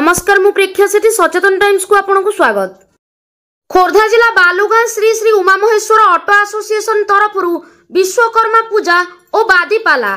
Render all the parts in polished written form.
नमस्कार मु प्रेक्षा सेठी सचेतन टाइम्स को आपनको स्वागत। खोर्धा जिला बालुगां श्री श्री उमा महेश्वर ऑटो एसोसिएशन तरफ विश्वकर्मा पूजा और बादीपाला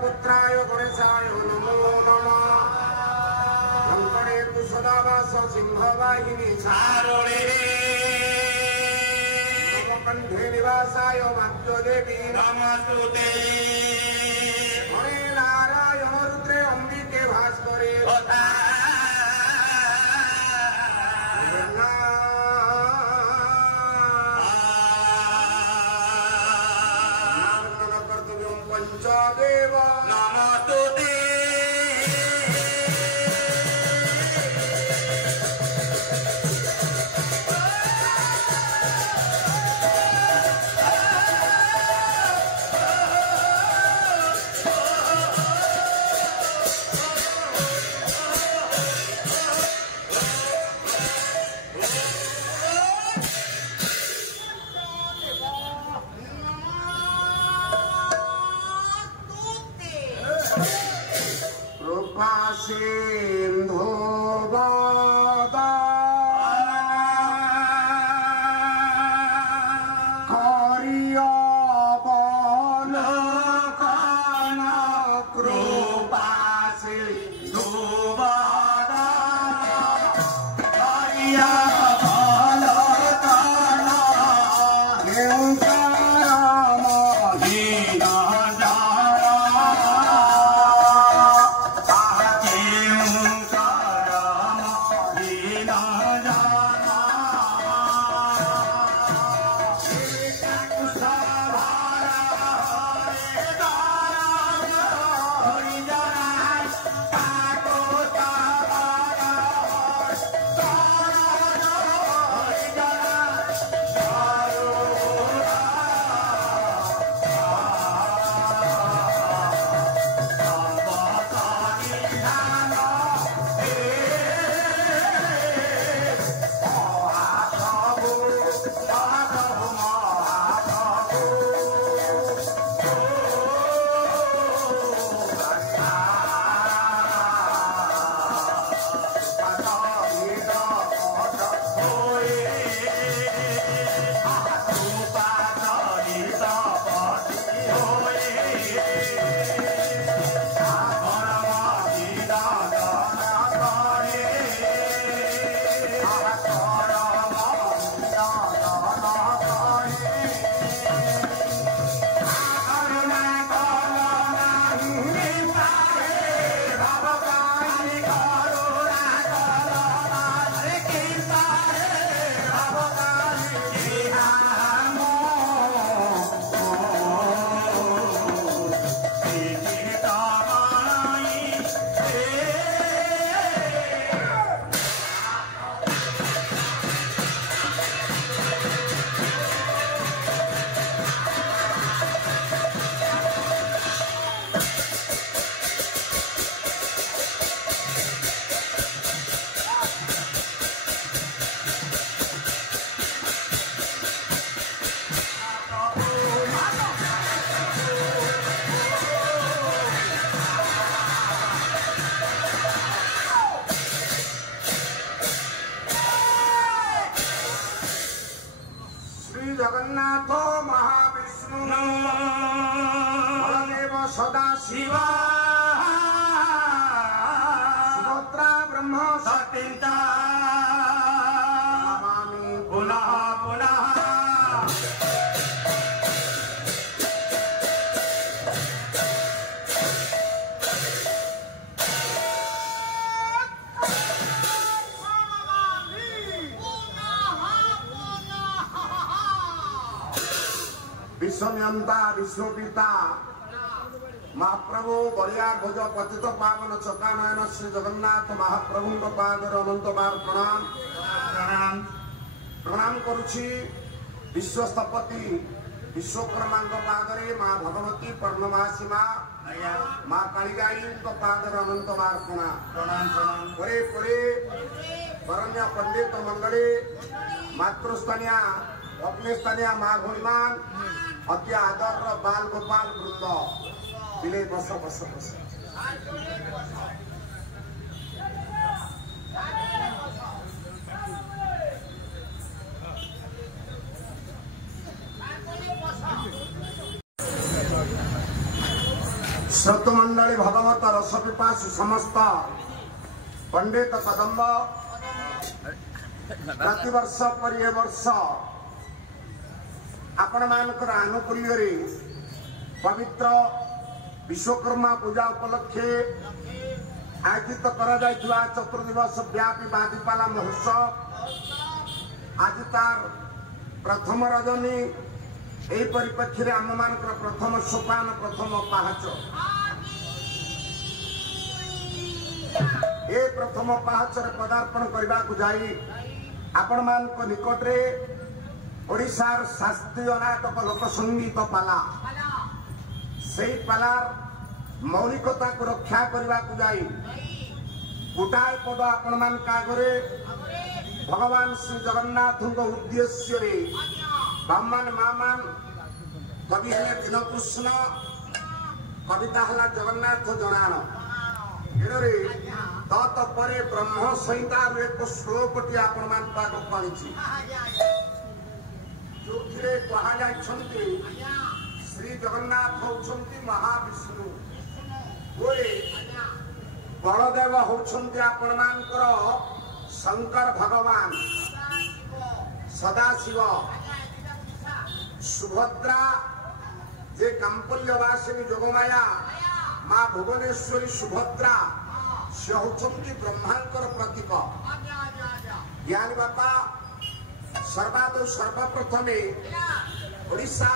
पुत्राय गणेशाय नमो नमः। कंकणे सदावास सिंहवाहिनी चारणे कंठे निवासाय मातृदेवी नमस्तुते। हरे नारायण रुद्रे अंबिके भास्करे पंचदेव नमस्तुते। सिंधु कृपा सिंधु ब्रह्म सतीता नमामि पुनः पुनः विश्वनियंता विश्वपिता महाप्रभु बलिया भोज पतित पावन चकानयन श्री जगन्नाथ महाप्रभु पादर अनंत बार प्रणाम प्रणाम प्रणाम करुछि विश्वस्थपति विश्वकर्मा पादरे माँ भगवती पर्णमासी माँ कालीगाई पादर अनंत बार प्रणाम प्रणाम प्रणाम परे परे वरण्य पंडित मंडली मातृस्थानीय अपनेस्थानीय माँ भूमान अति आदर बाल गोपाल वृंद बिले बस बस बस श्रोतमंडली भगवत रस पिपासु समस्त पंडित कदम्ब प्रतिवर्ष पर ए वर्ष आपण मानकर आनुकूल्य पवित्र विश्वकर्मा पूजा उपलक्षे आयोजित करा चतुर्दिवस व्यापी बादीपाला महोत्सव आज तार प्रथम रजनी यही परिप्रेक्षी आम मान प्रथम सोपान प्रथम पाहाच ए प्रथम पाहाच पदार्पण करने को जाई आपण मान निकट रे ओडिशार शास्त्रीय नाटक लोक संगीत पाला से पालार मौलिकता को रक्षा करने को जाई गोटाए पद आपण मान आगे भगवान श्री जगन्नाथ उद्देश्य ब्राह्मण मामान कवि है दीनकृष्ण कविता है जगन्नाथ जनान एड़े तत्परे ब्रह्म संहिता एक श्लोकटी आपण मान पढ़ी जो कहुँच श्री जगन्नाथ होउछंती महाविष्णु बलदेव होउछंती आपण मानकर शंकर भगवान सदाशिव सुभद्रा जे कांपल्यवासिनी जोगमाया माँ भुवनेश्वरी सुभद्रा से होउछंती ब्रह्मांकर प्रतीक ज्ञानी बापा सर्वादौ सर्वप्रथमे ओडिशा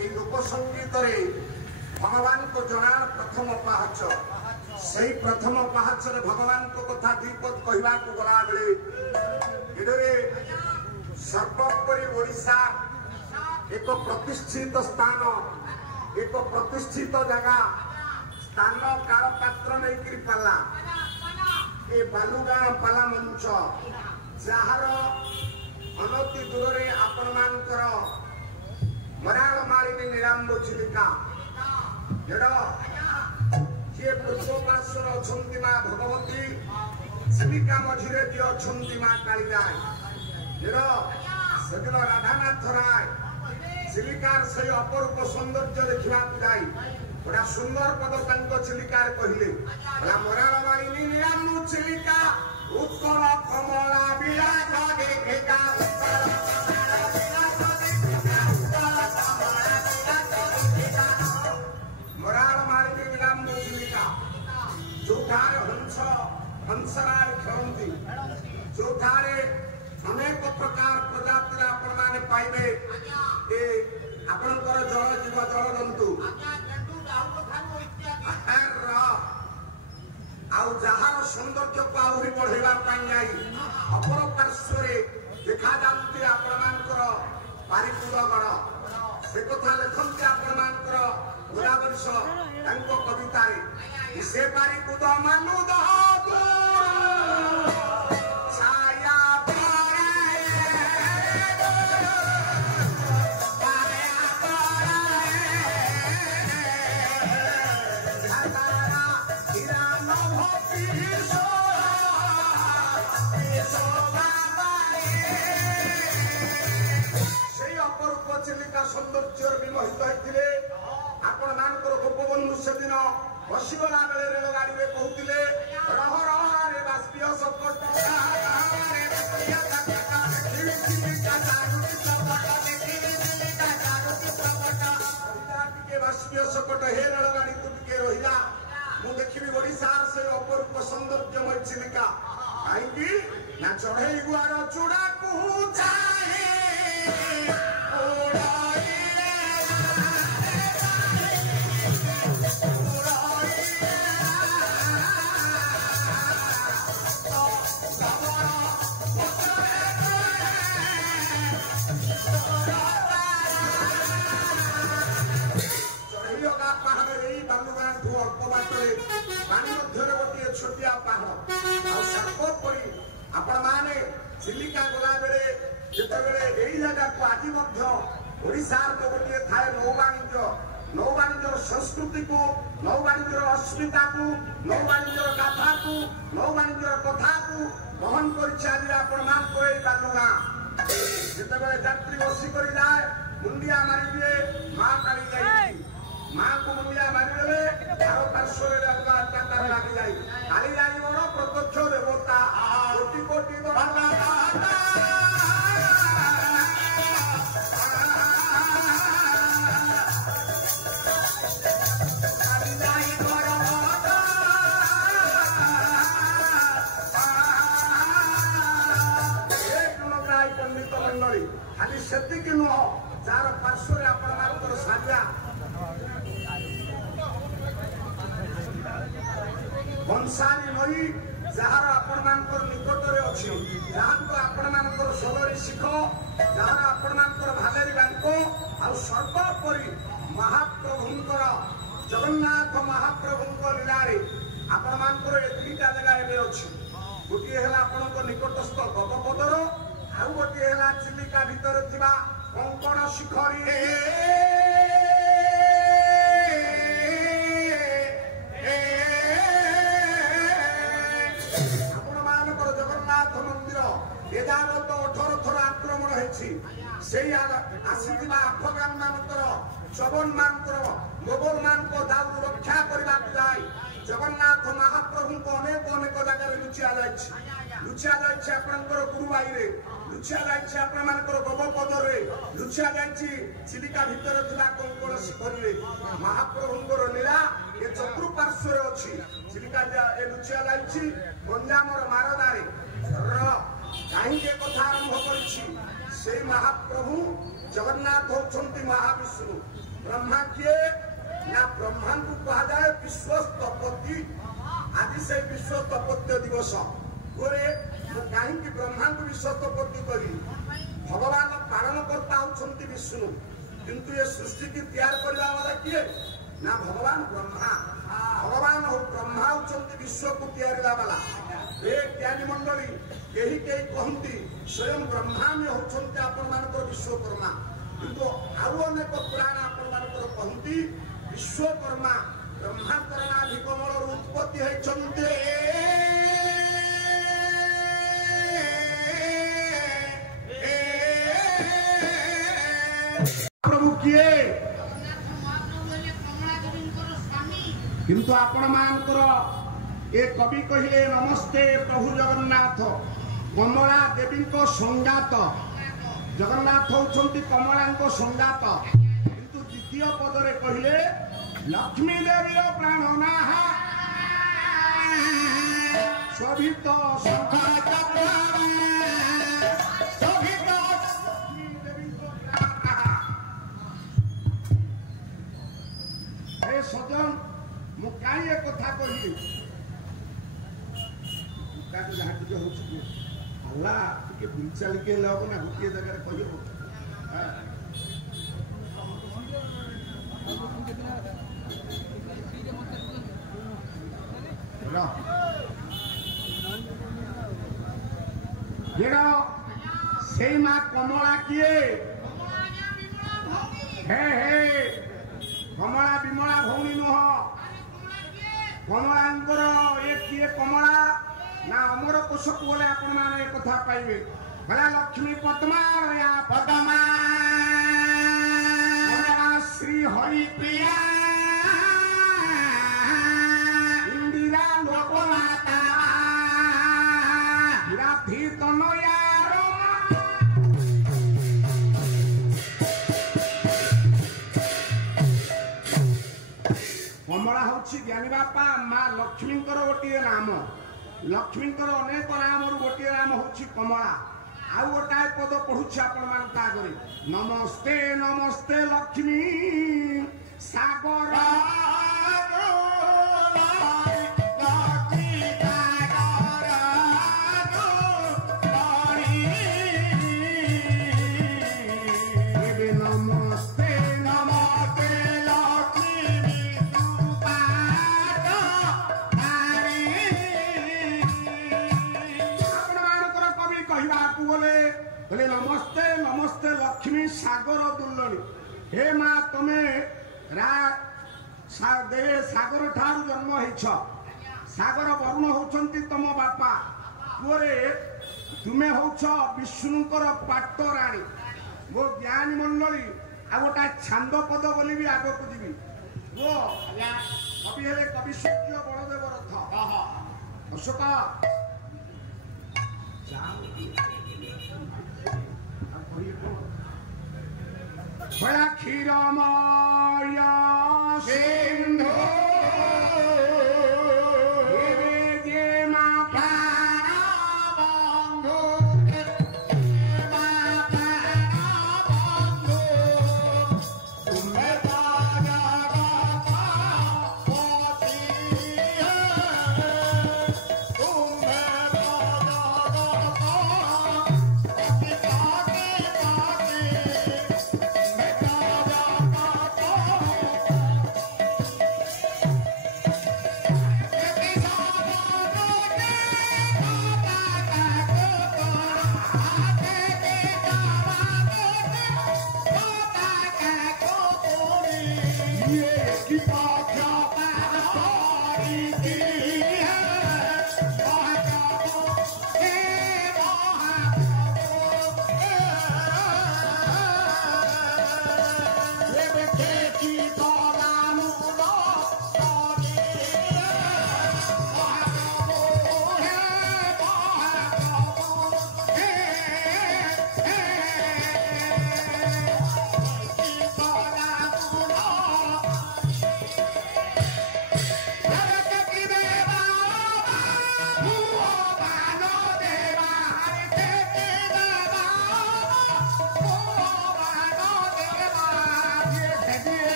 लोक संगीत भगवान को जनान प्रथम पाहच से प्रथम पाहच भगवान को कथा दीपद कहवा को गला बेले सर्वोपरि ओडिशा एक प्रतिष्ठित स्थान एक प्रतिष्ठित जगह स्थान काल पात्र नहीं पाला ए बालुगाँ पाला मंच जार अनति दूर आपण मानकर मराल मालिनी निरांब चिलिका किए पूर्वपार्श्वर अच्छी माँ भगवती चिलिका मझिरे जी अच्छा माँ कालीजाई सेदिन राधानाथ राय चिलिकार से अपरूप सौंदर्य देखा जाई गोटा सुंदर पद चिलिकार कहले मराल मालिनी निरांब चिलिका उत्कल कमला विराट देखेगा मराल मालिनी विलंब चिलिका जोठारे हंसराय खेलती जोठारे अनेक प्रकार प्रजाति आपण माने पाइबे ए आपणकर जल जीव जल जंतु जार सौंदर्य को आहरी बढ़ेगा अपर पार्श्व देखा जाती आपण मानकर पारिपुरगढ़ से कथा लिखती आपण मानकर गोदावरीश कविता से पारिपुद मानुद छाया चिलिका सौंदर्य विमोहित होते आपण मानकर गोपबंधु से दिन बसीगला बेले रेलगाड़ी में कहते रह रह रे बाष्पीय सकट हे रेलगाड़ी तू टिके रहिला मु देखिबी ओडिशार से अपरूप सौंदर्यमय चिलिका काईकी ना चढ़ई गुआर चूड़ा को चाहे पानी मध्य गोटे छोटिया पहाड़ आपण माने चिलिका गला बेले जितेबले यही जगह को आज ओडिशार तो गोटे थाए नौवाणिज्य संस्कृति को नौवाणिज्य अस्मिता को नौवाणिज्य गाथा को नौवाणिज्य कथा को बहन कर बालुगाँ जितेबले यात्री बसी कर जाए मुंडिया मारी दिए माँ काली जाए माँ को मुंडिया मारिदेले पार्श्व लगी जाए काली जाई बड़ प्रत्यक्ष देवता कोटि कोटि पंडित मंडली खाली सेतिकी नुह जार पार्श्व आपण साजा बंशारी नई जार आपण निकटरे अच्छी जहाँ को आपण सगरी शिख जार आपण भालेरी बांक आ सर्वोपरि महाप्रभुंकर जगन्नाथ महाप्रभुंक लीलारे आपण ए दुईटा जगह एवं अच्छी गोटे है आपण निकटस्थ गवपदर आउ गोटे है चिलिका भितर थिबा कंकण शिखरी जगन्नाथ मंदिर एदावत 18 थर आक्रमण आसीथिबा अफगान मानकर चबन मानकर मोगल मान को दाऊ रक्षा करने जाए जगन्नाथ महाप्रभु को अनेक अनेक जगह लुचिया जाए गुरुवाई लुचिया जाए गवपदर लुचिया जाए चिलिका भितर कंकण शिखरी महाप्रभुंर लीला ये चतुर्पार्श्वर अच्छी चिलिका लुचिया जाए गंजामर मारदारे कहीं कथा आरंभ कर महाप्रभु जगन्नाथ होती महाविष्णु ब्रह्मा किए ना ब्रह्मा को कहा जाए विश्वस्तपति आज से विश्वस्तपत्य दिवस कहीं ब्रह्मा को विश्वस्तपति करी भगवान पालन करता होती विष्णु किंतु ये सृष्टि की तैयार करने वाला किए ना भगवान ब्रह्मा ब्रह्मा होती विश्व को तैयारी वाला ज्ञानी मंडली यही कई कहती स्वयं ब्रह्मा में होती आपण विश्वकर्मा किंतु आउ अनेक पुराण आपण कहती विश्वकर्मा ब्रह्मा कर्णाधिकमल उत्पत्ति होती प्रभु किए किंतु आपण मानकर ए कवि कहिले नमस्ते प्रभु जगन्नाथ कमला देवी को संगात जगन्नाथ होती कमला को संगात किंतु द्वितीय पदरे कहिले लक्ष्मी देवी प्राणना शोभित सजन मु कहीं एक कथा कहली जहाँ टे हल्ला टे बुल चलिके हम ना गोटे जगह कह से माँ कमला किए हे कमला विमला भौणी नुह कमलांकर ये किए कमला ना अमर कोश को गले आपण माने कथा पाइबे भला लक्ष्मी पद्मा या पद्मा श्री हरि प्रिया इंदिरा लोकमाता राधि तनया लक्ष्मींकर गोटे नाम लक्ष्मींकर अनेक नाम गोटे नाम हूँ कमला आउ गोटाए पद पढ़ुଛି आपण मान आगे नमस्ते नमस्ते लक्ष्मी सागर नमस्ते नमस्ते लक्ष्मी सागर दुल्लनी हे माँ तमे सागर ठारू जन्म होइछ सागर वरुण होचंती तम बापा पुरे तुमे होछ विष्णुकर पाट राणी वो ज्ञानी मंडली आ गोटा छांद पद बोली भी आग को जीवी वो कवि हेले कवि सूर्य बलदेव रथ अशोक बड़ा क्षीरमय सिंधु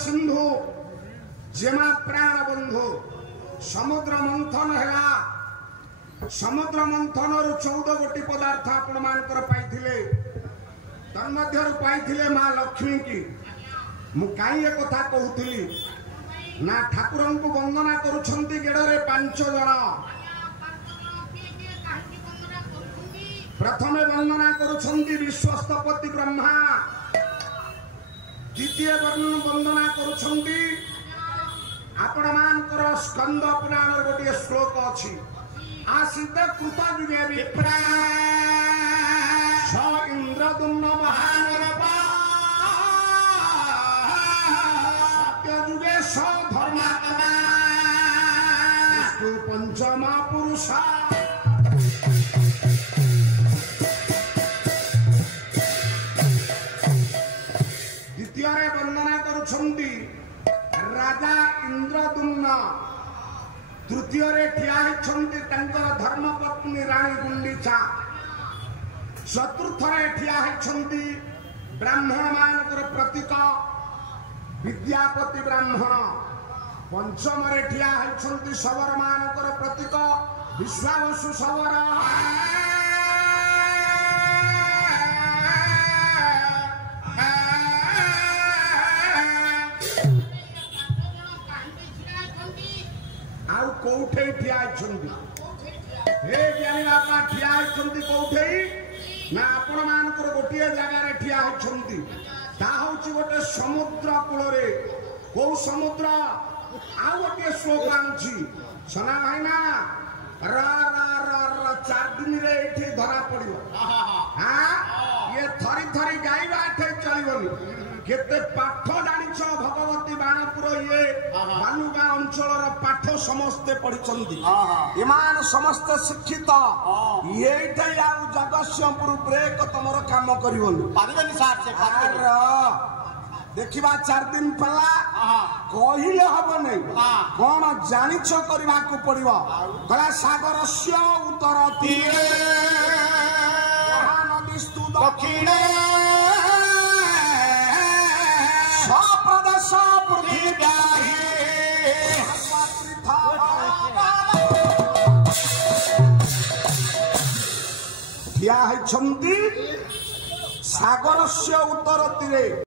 सिंधु जेमा प्राण बंधु समुद्र मंथन है समुद्र मंथन रु 14 गोटी पदार्थ आपण मानकर पाइथिले तन्मध्यरु पाइथिले मां लक्ष्मी की मु काई ए कथा कहूथिली ना ठाकुरन को वंदना करूछंती गेडरे 5 जण प्रथमे वंदना करूछंती विश्वस्तपति ब्रह्मा द्वितीय वंदना करुछंती आपण मानकर स्कंद पुराण गोटे श्लोक अछि आसित कृत जुगे विप्रा स इंद्रदुम्न महानरपा सत्य जुगे स धर्मात्मा विष्णु पंचमा पुरुषा वंदना करुछंती राजा इंद्रदुम्न तृतीय रे ठिया हेछंती तंकर धर्मपत्नी रानी गुंडीचा चतुर्थ रे ठिया हेछंती ब्राह्मण मानकर प्रतीक विद्यापति ब्राह्मण पंचम रे ठिया हेछंती शबर मानकर प्रतीक विश्वावसु शबर कौठे ठिया हे ज्ञानी बापा ठिया कौठे ना आपण मानकर गोटे जगार ठिया गोटे समुद्र कूल कौ समुद्र आ गोटे श्लोक आनुची सोना भाईना र र र र 4 दिन रे एठी धरा पड़ियो हां ये थरी थरी गाइबा एठी चलिबनी केते पाठ जानिछ भगवती बाणपुर ये बालुगा अंचल पाठ समस्ते पढ़िचंदी इमान समस्त शिक्षित येटा याउ जगतसिंहपुर ब्रेक तमरो काम करिवनी पारिबनी साथ से देखिबा 4 दिन पला कहिले हबो नै कोन जानिछ करबाकू पड़िबो गला सागरस्य उत्तर तीरे महानदीस्तु दक्षिणे सप्रदेश पृथ्वी क्या है छंदी सागरस्य उत्तर तीरे।